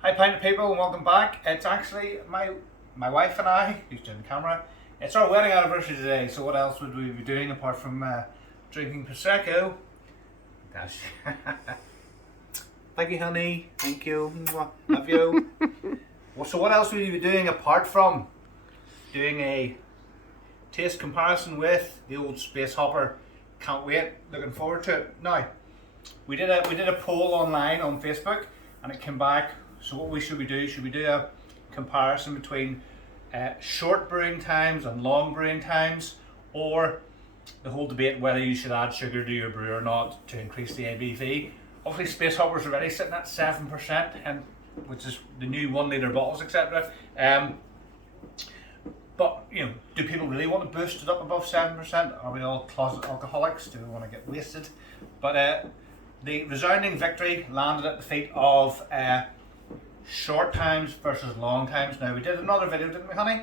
Hi Pinter people and welcome back. It's actually my wife and I, who's doing the camera. It's our wedding anniversary today, so what else would we be doing apart from drinking Prosecco? Gosh. Thank you honey, thank you, mwah. Love you. So what else would we be doing apart from doing a taste comparison with the old Space Hopper? Can't wait, looking forward to it. Now, we did a poll online on Facebook and it came back. So what should we do? Should we do a comparison between short brewing times and long brewing times, or the whole debate whether you should add sugar to your brew or not to increase the ABV? Obviously Space Hopper's already sitting at 7%, and which is the new 1 litre bottles, etc. But you know, do people really want to boost it up above 7%? Are we all closet alcoholics? Do we want to get wasted? But the resounding victory landed at the feet of short times versus long times. Now we did another video, didn't we honey?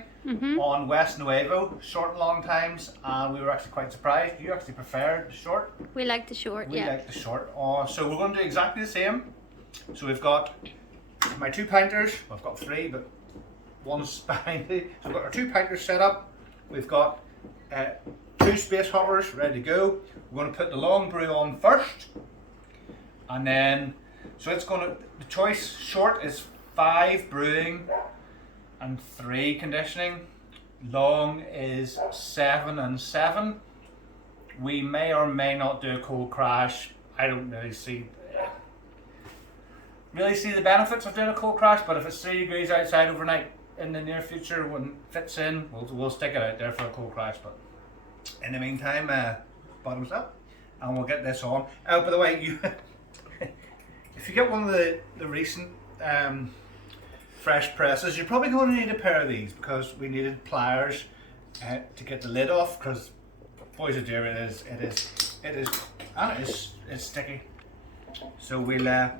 On West Nuevo, short and long times, and we were actually quite surprised. You actually preferred the short. We like the short, We yeah. like the short. So we're going to do exactly the same. So we've got my 2 pinters. I've got 3, but one's behind me. So we've got our 2 pinters set up. We've got 2 Space Hoppers ready to go. We're going to put the long brew on first, and then so it's going to, the choice short is 5 brewing and 3 conditioning. Long is 7 and 7. We may or may not do a cold crash. I don't really see the benefits of doing a cold crash, but if it's 3 degrees outside overnight in the near future when it fits in, we'll stick it out there for a cold crash. But in the meantime, bottoms up, and we'll get this on. Oh, by the way, you if you get one of the recent fresh presses, you're probably going to need a pair of these, because we needed pliers to get the lid off, because boys and dear, it's sticky. So we'll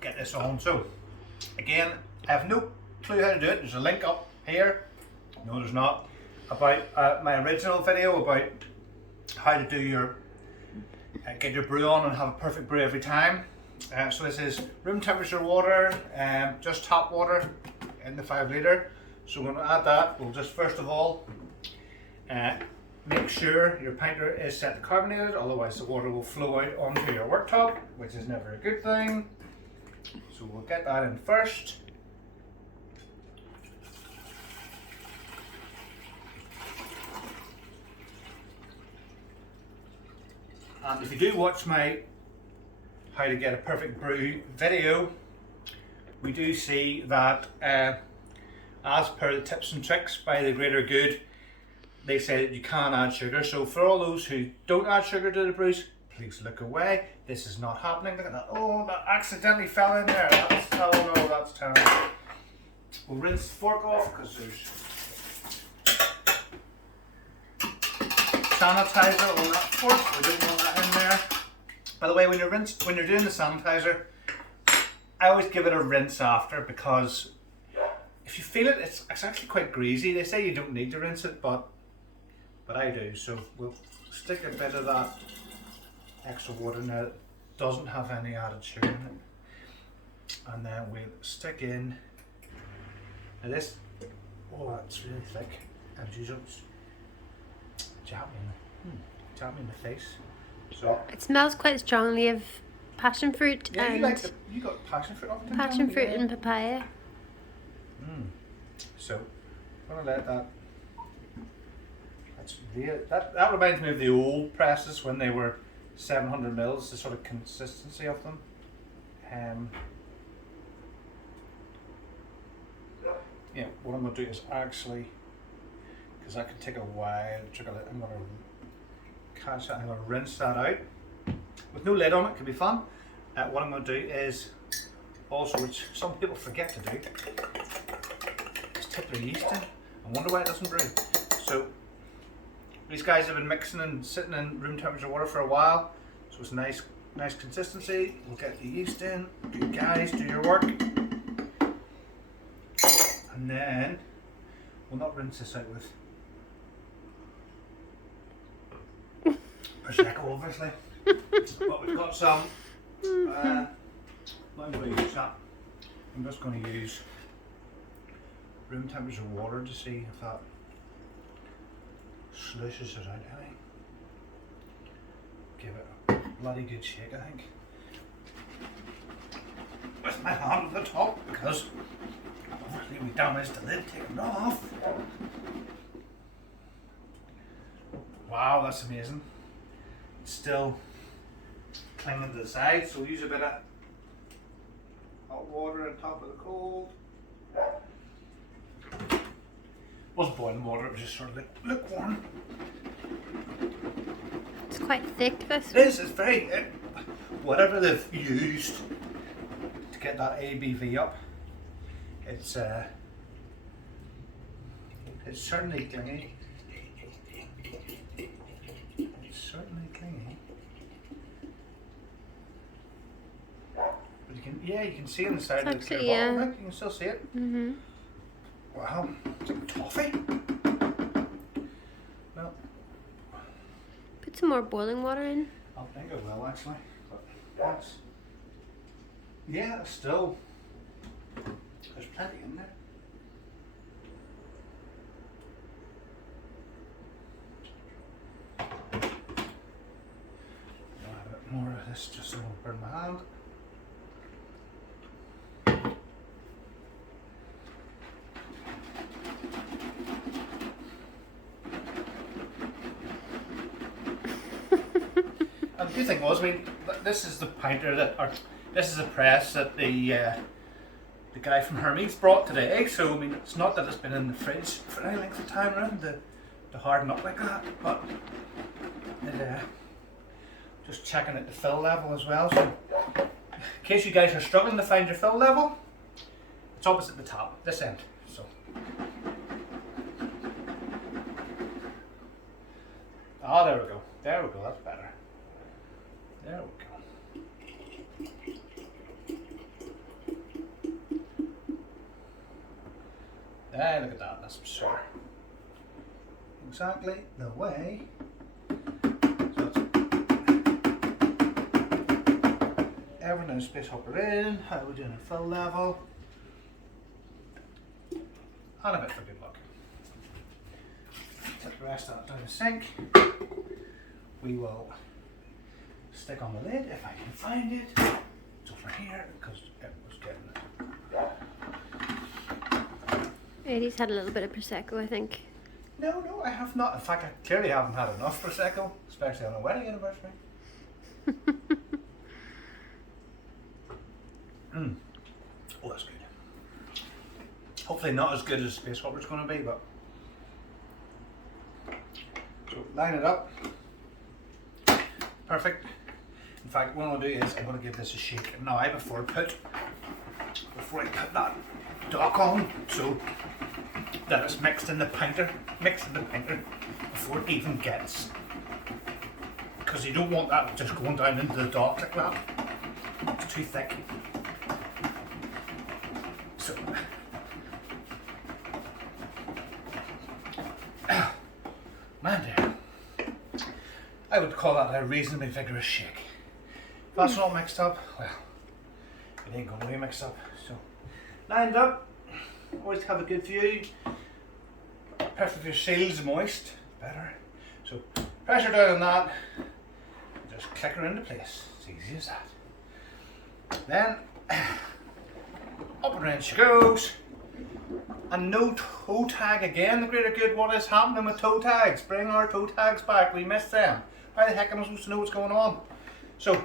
get this on. So again, I have no clue how to do it. There's a link up here, no there's not, about my original video about how to do your get your brew on and have a perfect brew every time. So this is room temperature water, just tap water in the 5 litre. So we're going to add that. We'll just first of all make sure your pinter is set to carbonated, otherwise the water will flow out onto your worktop, which is never a good thing. So we'll get that in first. And if you do watch my how to get a perfect brew video, we do see that as per the tips and tricks by the greater good, they say that you can add sugar. So for all those who don't add sugar to the brews, please look away. This is not happening. Look at that. Oh, that accidentally fell in there. Oh no, that's terrible. We'll rinse the fork off because there's sanitizer on that fork. We don't want that in there. By the way, when you're doing the sanitizer, I always give it a rinse after, because if you feel it, it's actually quite greasy. They say you don't need to rinse it, but I do. So we'll stick a bit of that extra water in there that doesn't have any added sugar in it, and then we'll stick in. Now this, oh, that's really thick. As usual, jab me in the face. So It smells quite strongly of passion fruit, yeah, and you got passion fruit off the passion fruit and papaya. So I'm gonna let that. That's real. That reminds me of the old presses when they were 700 mils. The sort of consistency of them. Yeah. What I'm gonna do is actually, because that can take a while. I'm gonna catch that. I'm gonna rinse that out with no lid on it. Could be fun. What I'm gonna do is also, which some people forget to do, tip their yeast in. I wonder why it doesn't brew. So these guys have been mixing and sitting in room temperature water for a while, so it's nice consistency. We'll get the yeast in. You guys do your work, and then we'll not rinse this out with Prosecco, obviously, but we've got some I'm going to use that. I'm just going to use room temperature water to see if that slushes it out any. Give it a bloody good shake, I think. With my hand at the top, because obviously we damaged the lid taking it off. Wow, that's amazing. It's still clinging to the side, so we'll use a bit of hot water on top of the cold. Wasn't boiling water, it was just sort of like lukewarm. It's quite thick, this. It is, it's very, whatever they've used to get that ABV up, it's certainly clingy. It's certainly clingy. But you can see on the side of the clear bottle, you can still see it. Wow, it's like toffee. Well, Put some more boiling water in. I think I will actually. But that's, yeah, still, there's plenty in there. I'll have a bit more of this just so I won't burn my hand. And the good thing was, I mean, this is the pinter that, or this is the press that the guy from Hermes brought today. So I mean, it's not that it's been in the fridge for any length of time around to harden up like that, but it, just checking at the fill level as well. So in case you guys are struggling to find your fill level, it's opposite the top, this end. So. Ah, there we go. There we go. That's better. There we go. There, look at that. That's absurd. Exactly the way. So that's everything space hopper in. How are we doing at fill level? And a bit for good luck. Take the rest of that down the sink. We will stick on the lid if I can find it. It's over here because it was getting it. Eddie's had a little bit of Prosecco, I think. No, I have not. In fact, I clearly haven't had enough Prosecco, especially on a wedding anniversary. Oh, that's good. Hopefully not as good as Space Hopper's going to be, but. So line it up. Perfect. In fact, what I'm going to do is I'm going to give this a shake now before I put that dock on, so that it's mixed in the pinter before it even gets, because you don't want that just going down into the dock like that. It's too thick. So man dear, I would call that a reasonably vigorous shake. If that's not mixed up, well, it ain't going to be mixed up. So, lined up, always have a good view. Perfect if your seal's moist, better. So, pressure down on that, just click her into place. It's easy as that. Then, up and around she goes. And no toe tag again. The greater good, what is happening with toe tags? Bring our toe tags back, we missed them. How the heck am I supposed to know what's going on? So,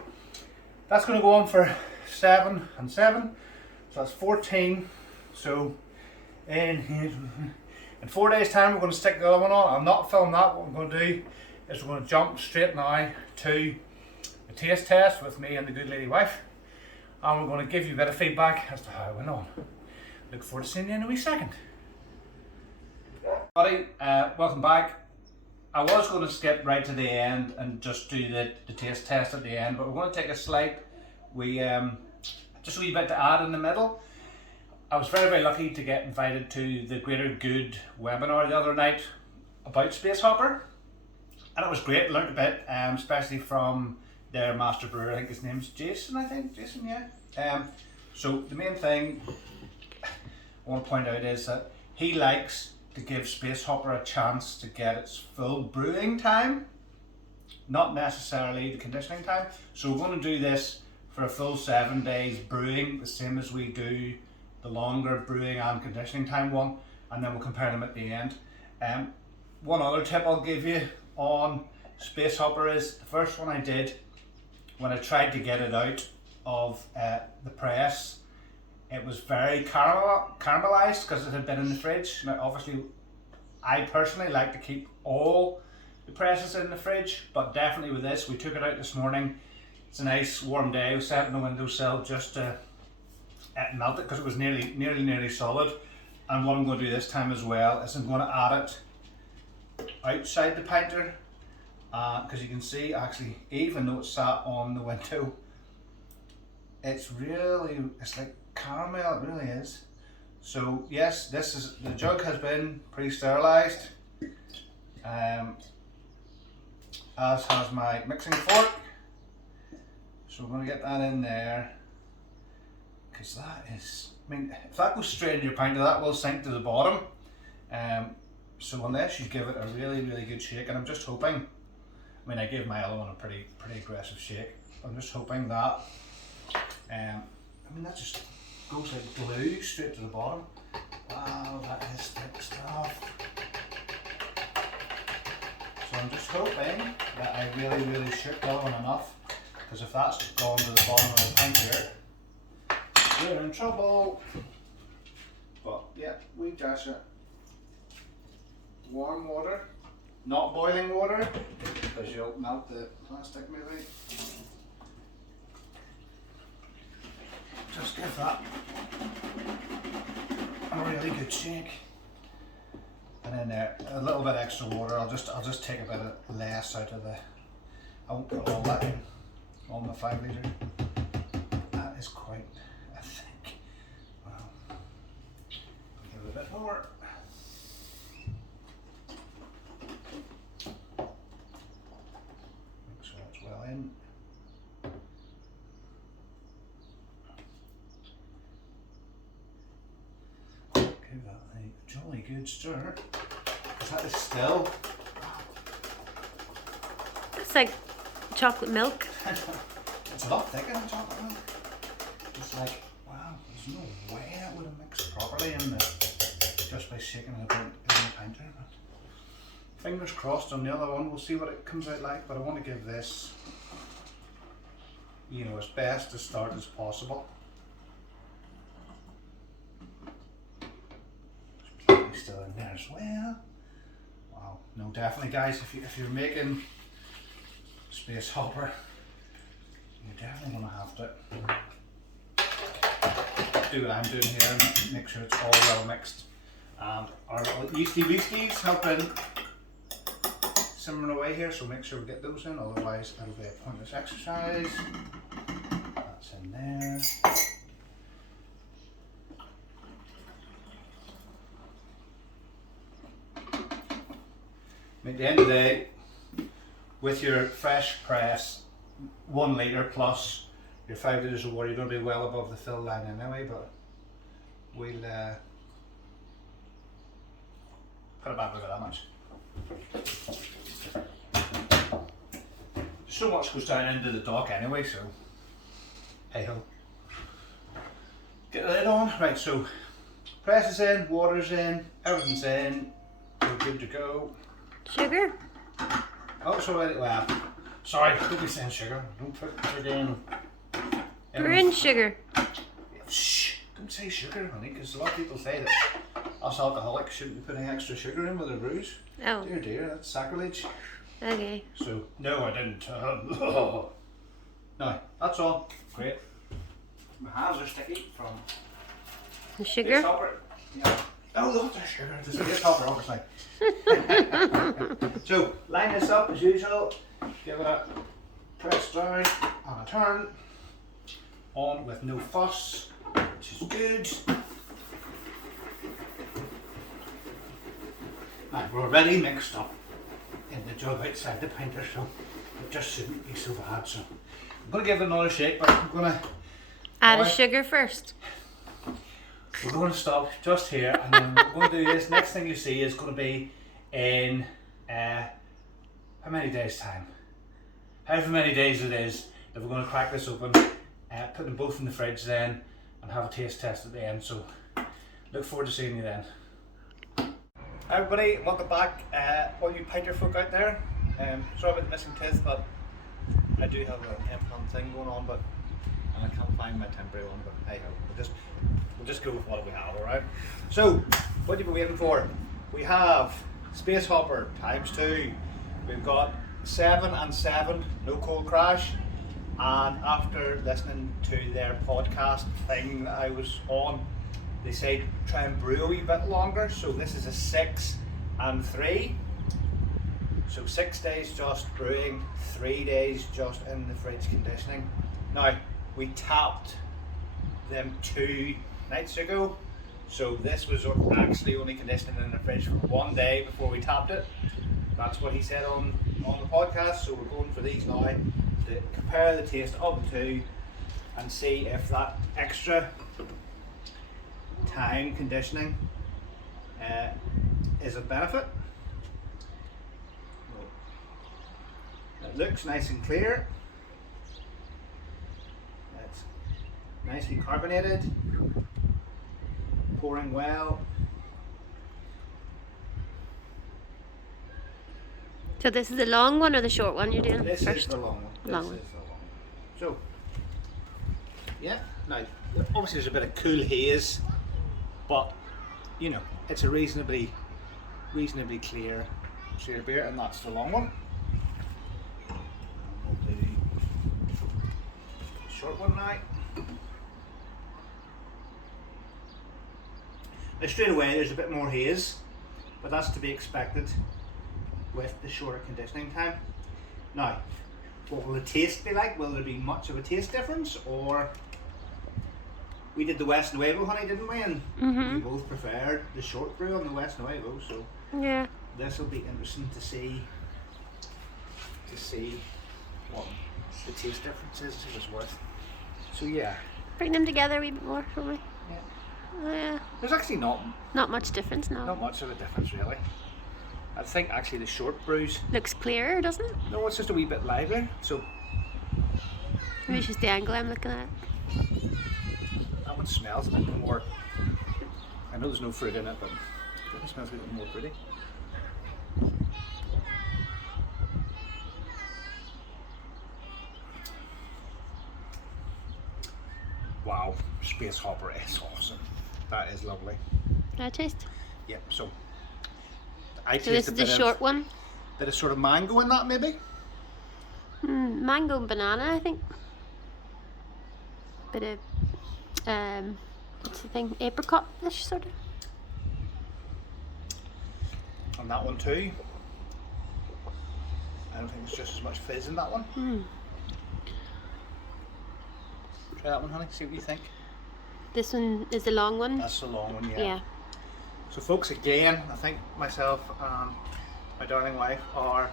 that's going to go on for 7 and 7. So that's 14. So, in 4 days time we're going to stick the other one on. I'm not filming that. What we're going to do is we're going to jump straight now to the taste test with me and the good lady wife. And we're going to give you a bit of feedback as to how it went on. Look forward to seeing you in a wee second. Buddy, welcome back. I was going to skip right to the end and just do the taste test at the end, but we're going to take a slight, just a wee bit to add in the middle. I was very, very lucky to get invited to the Greater Good webinar the other night about Space Hopper, and it was great. Learned a bit, especially from their master brewer. I think his name's Jason. Jason, yeah. So the main thing I want to point out is that he likes to give Space Hopper a chance to get its full brewing time, not necessarily the conditioning time. So we're going to do this for a full 7 days brewing, the same as we do the longer brewing and conditioning time one, and then we'll compare them at the end. One other tip I'll give you on Space Hopper is the first one I did when I tried to get it out of the press. It was very caramelized because it had been in the fridge. Now obviously I personally like to keep all the presses in the fridge, but definitely with this, we took it out this morning. It's a nice warm day. We sat in the windowsill just to melt it because it was nearly solid. And what I'm going to do this time as well is I'm going to add it outside the pinter, because you can see actually, even though it's sat on the window, it's like caramel, it really is. So yes, the jug has been pre-sterilised, as has my mixing fork. So we're going to get that in there, because that is, I mean, if that goes straight in your pinter, that will sink to the bottom. So unless you give it a really good shake, and I'm just hoping, I mean I gave my other one a pretty aggressive shake, I'm just hoping that, I mean that just goes like glue straight to the bottom. Wow, that is thick stuff. So I'm just hoping that I really shook the other one enough, because if that's gone to the bottom of the pinter, we're in trouble. But yeah, we dash it. Warm water, not boiling water, because you'll melt the plastic maybe. Just give that a really good shake, and then there a little bit extra water. I'll just take a bit of less out of the. I won't put all that in on the 5 litre. That is quite, I think. Wow. Give it a bit more. Make sure it's well in. Give that a jolly good stir. That is still. It's like chocolate milk. It's a lot thicker than chocolate milk. It's like, wow, there's no way that would have mixed properly just by shaking it about in the pinter. Fingers crossed on the other one, we'll see what it comes out like, but I want to give this, you know, as best a start as possible. There's plenty still in there as well. Wow, no, definitely guys, if you're making Space Hopper, you're definitely going to have to do what I'm doing here and make sure it's all well mixed. And our little yeasty beasties have been simmering away here, so make sure we get those in, otherwise it'll be a pointless exercise. That's in there. At the end of the day, with your fresh press, 1 litre plus your 5 litres of water, you're going to be well above the fill line anyway, but we'll put it back over that much. So much goes down into the dock anyway, so hey ho. Get the lid on. Right, so press is in, water's in, everything's in, we're good to go. Sugar? Oh, sorry, well, sorry, don't be saying sugar. Don't put sugar in. We're in sugar. Shh, don't say sugar, honey, because a lot of people say that us alcoholics shouldn't be putting extra sugar in with their brews. Oh. Dear, dear, that's sacrilege. Okay. So, no, I didn't. No, that's all. Great. My hands are sticky from The sugar? Space Hopper. Yeah. Oh, look, there's sugar. There's a Space Hopper, obviously. So, line this up as usual. Give it a press down and a turn. On with no fuss, which is good. Right, we're already mixed up in the jug outside the pinter, so it just shouldn't be so bad. So I'm going to give it another shake, but I'm going to Add a sugar first. we're going to stop just here, and then we're going to do this. Next thing you see is going to be in how many days time? However many days it is, that we're going to crack this open, put them both in the fridge then, and have a taste test at the end. So look forward to seeing you then. Hi everybody, welcome back. All you Pinter folk out there. Sorry about the missing teeth, but I do have an implant thing going on, and I can't find my temporary one. But hey ho, we'll just go with what we have, all right? So what have you been waiting for? We have Space Hopper ×2. We've got 7 and 7, no cold crash. And after listening to their podcast thing that I was on, they said try and brew a wee bit longer. So this is a 6 and 3. So 6 days just brewing, 3 days just in the fridge conditioning. Now, we tapped them 2 nights ago. So this was actually only conditioning in the fridge for 1 day before we tapped it. That's what he said on the podcast. So we're going for these now to compare the taste of the two and see if that extra time conditioning is a benefit. It looks nice and clear. It's nicely carbonated, pouring well. So this is the long one or the short one you're doing This first? is the long one. Long one. Is the long one. So, yeah, now obviously there's a bit of cool haze, but you know, it's a reasonably clear beer, and that's the long one. And we'll do the short one now. Now straight away there's a bit more haze, but that's to be expected with the shorter conditioning time. Now, what will the taste be like? Will there be much of a taste difference? Or we did the West Nuevo honey, didn't we? And we both preferred the short brew on the West Nuevo, so Yeah. this will be interesting to see what the taste difference is worth. So yeah. Bring them together a wee bit more for me. Yeah. Yeah. There's actually not Much difference now. much of a difference really. I think actually the short brews, Looks clearer, doesn't it? no, it's just a wee bit livelier. So Maybe it's just the angle I'm looking at. that one smells a bit more. I know there's no fruit in it, but it smells a bit more fruity. Wow, Space Hopper is awesome. That is lovely. Can I taste? Yeah, so I So this taste a is the bit short one. bit of sort of mango in that maybe. Mango and banana, I think. Bit of what's the thing? Apricot-ish sort of. And that one too. I don't think there's just as much fizz in that one. Try that one, honey, see what you think. This one is the long one. That's the long one, Yeah. So folks, again, I think myself and my darling wife are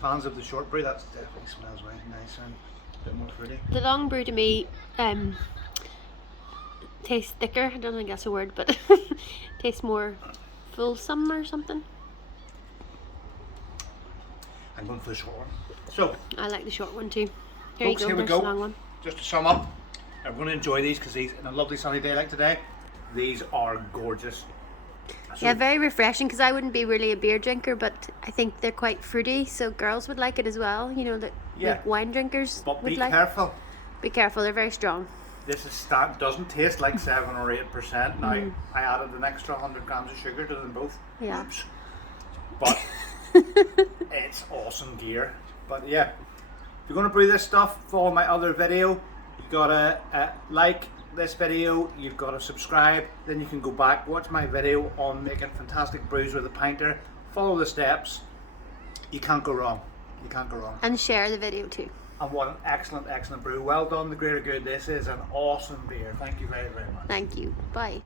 fans of the short brew. That definitely smells very nice and a bit more fruity. The long brew to me tastes thicker. I don't think that's a word, but tastes more fulsome or something. I'm going for the short one. So, I like the short one too. Here folks, you go. here we There's go. the long one. Just to sum up, I'm going to enjoy these because these, in a lovely sunny day like today, these are gorgeous. So, Yeah, very refreshing because I wouldn't be really a beer drinker, but I think they're quite fruity, so girls would like it as well. You know, that Yeah. like wine drinkers but would be like. careful. Be careful, they're very strong. This is doesn't taste like 7 or 8%. Now, I added an extra 100 grams of sugar to them both. Yeah. Oops. But it's awesome gear. But yeah, if you're going to brew this stuff, follow my other video. You've got to like this video, you've got to subscribe, then you can go back, watch my video on making fantastic brews with a pinter. Follow the steps. You can't go wrong. You can't go wrong. And share the video too. And what an excellent brew. Well done, the Greater Good. This is an awesome beer. Thank you very, very much. Thank you. Bye.